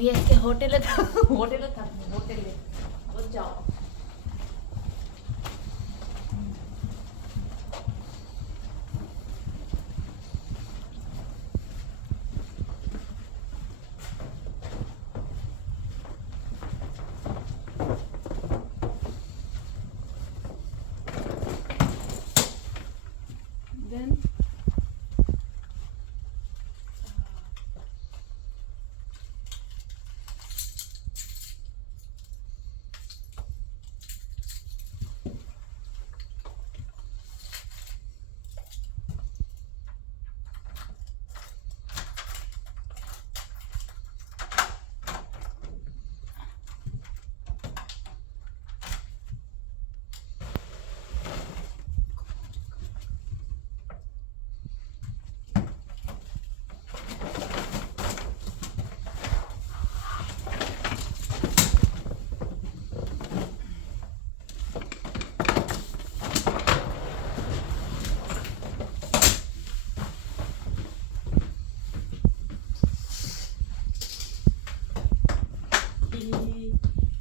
মুই আজকে হোটেলে থাক- হোটেলে থাকব হোটেলে ও যাও Then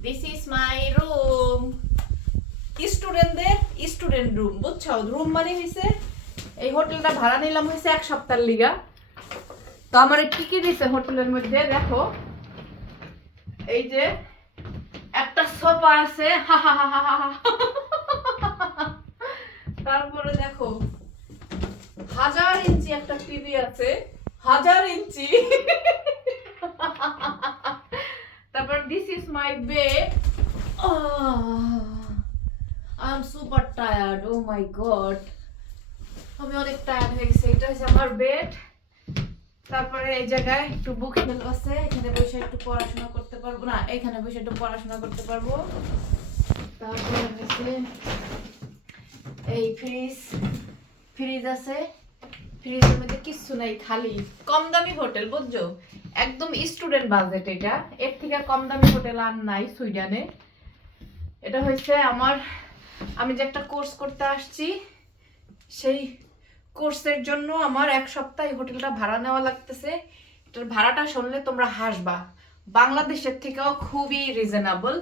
this is my room স্টুডেন্টদের স্টুডেন্ট রুম বুঝছ রুম মানে হইছে এই হোটেলটা ভাড়া নিলাম হইছে এক সপ্তাহের লিগা তো আমার কি কি দিছে হোটেলের মধ্যে দেখো এই যে একটা সোফা আছে। তারপরে দেখো হাজার ইঞ্চি একটা টিভি আছে হাজার ইঞ্চি তারপর this is my bed I am super tired oh my god আমি অনেক টায়ার্ড হয়ে গেছি। এটা হচ্ছে আমার বেড তারপরে এই জায়গায় একটু বুক আছে। এখানে বসে একটু পড়াশোনা করতে পারব না। এখানে বসে একটু পড়াশোনা করতে পারব। তারপরে এই ফ্রিজ ফ্রিজ আছে। ফ্রিজের মধ্যে কিচ্ছু নাই, খালি কম দামি হোটেল, বুঝছ? একদম স্টুডেন্ট বাজেট এটা। এর থেকে কম দামি হোটেল আর নাই সুইডেনে। এটা হয়েছে আমার, আমি যে একটা কোর্স করতে আসছি, সেই কোর্সের জন্য আমার এক সপ্তাহ হোটেলটা ভাড়া নেওয়া লাগতেছে। এটার ভাড়াটা শুনলে তোমরা হাসবা। বাংলাদেশের থেকেও খুবই রিজনেবল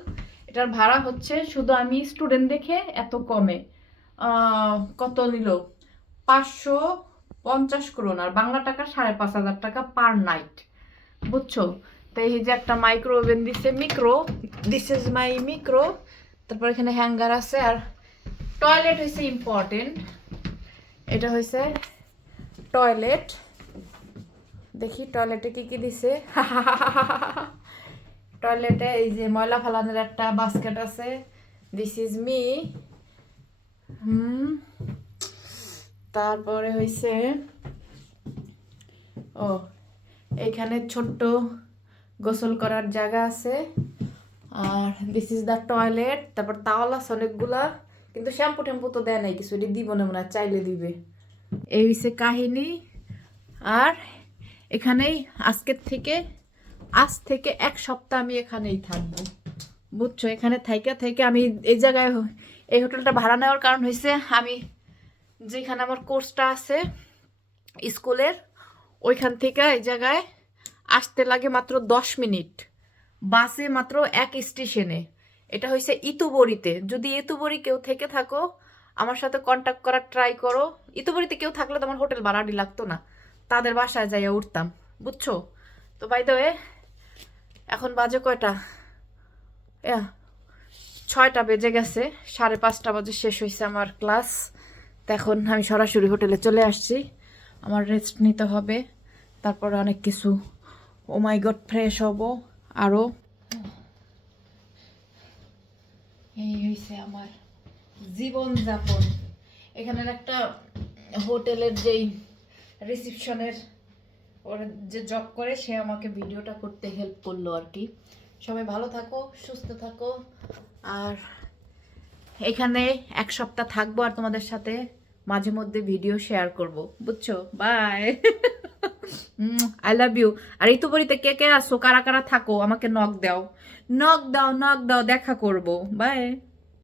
এটার ভাড়া হচ্ছে শুধু আমি স্টুডেন্ট দেখে এত কমে। কত নিল? পাঁচশো পঞ্চাশ করোন, আর বাংলা টাকা সাড়ে পাঁচ হাজার টাকা পার নাইট বুঝছ? তো এই যে একটা মাইক্রো ওভেন দিছে micro this is my micro তারপর এখানে হ্যাঙ্গার আছে, আর টয়লেট হয়েছে ইম্পর্টেন্ট এটা হয়েছে টয়লেট দেখি টয়লেটে কি কি দিছে। টয়লেটে এই যে ময়লা ফালানোর একটা বাস্কেট আছে। This is me hmm. তারপরে হয়েছে ও, এখানে ছোট্ট গোসল করার জায়গা আছে। আর দিস ইজ দ্য টয়লেট তারপর তাওয়াল আছে অনেকগুলা, কিন্তু শ্যাম্পু ট্যাম্পু তো দেয় নাই কিছু, এটি দিব না মনে চাইলে দিবে। এই হচ্ছে কাহিনী। আর এখানেই আজকের থেকে, আজ থেকে এক সপ্তাহ আমি এখানেই থাকব। বুঝছ? এখানে থাইকা থেকে আমি এই জায়গায় এই হোটেলটা ভাড়া নেওয়ার কারণ হয়েছে আমি যেখানে আমার কোর্সটা আছে স্কুলের, ওইখান থেকে এই জায়গায় আসতে লাগে মাত্র দশ মিনিট। বাসে মাত্র এক স্টেশনে এটা হয়েছে ইতুবরিতে। যদি ইতুবরি কেউ থেকে থাকো, আমার সাথে কন্ট্যাক্ট করার ট্রাই করো। ইতুবরিতে কেউ থাকলে তোমার হোটেল ভাড়াটি লাগতো না। তাদের বাসায় যাইয়া উঠতাম, বুঝছ? তো বাই ওয়ে এখন বাজে কয়টা? ছয়টা বেজে গেছে, সাড়ে পাঁচটা বাজে শেষ হয়েছে আমার ক্লাস তো এখন আমি সরাসরি হোটেলে চলে আসছি। আমার রেস্ট নিতে হবে। তারপরে অনেক কিছু। ও মাই গড ফ্রেশ হব। আরও এই হয়েছে আমার জীবনযাপন। এখানের একটা হোটেলের যেই রিসিপশনের ওর যে জব করে, সে আমাকে ভিডিওটা করতে হেল্প করল আর কি। সবাই ভালো থাকো, সুস্থ থাকো। আর এখানে এক সপ্তাহ থাকব আর তোমাদের সাথে। মাঝে মধ্যে ভিডিও শেয়ার করব। বুঝছ? বাই আই লাভ ইউ আর এই তো বলিতে কে কে আসো, কারা কারা থাকো, আমাকে নক দাও। নক দাও নক দাও, দেখা করব। বাই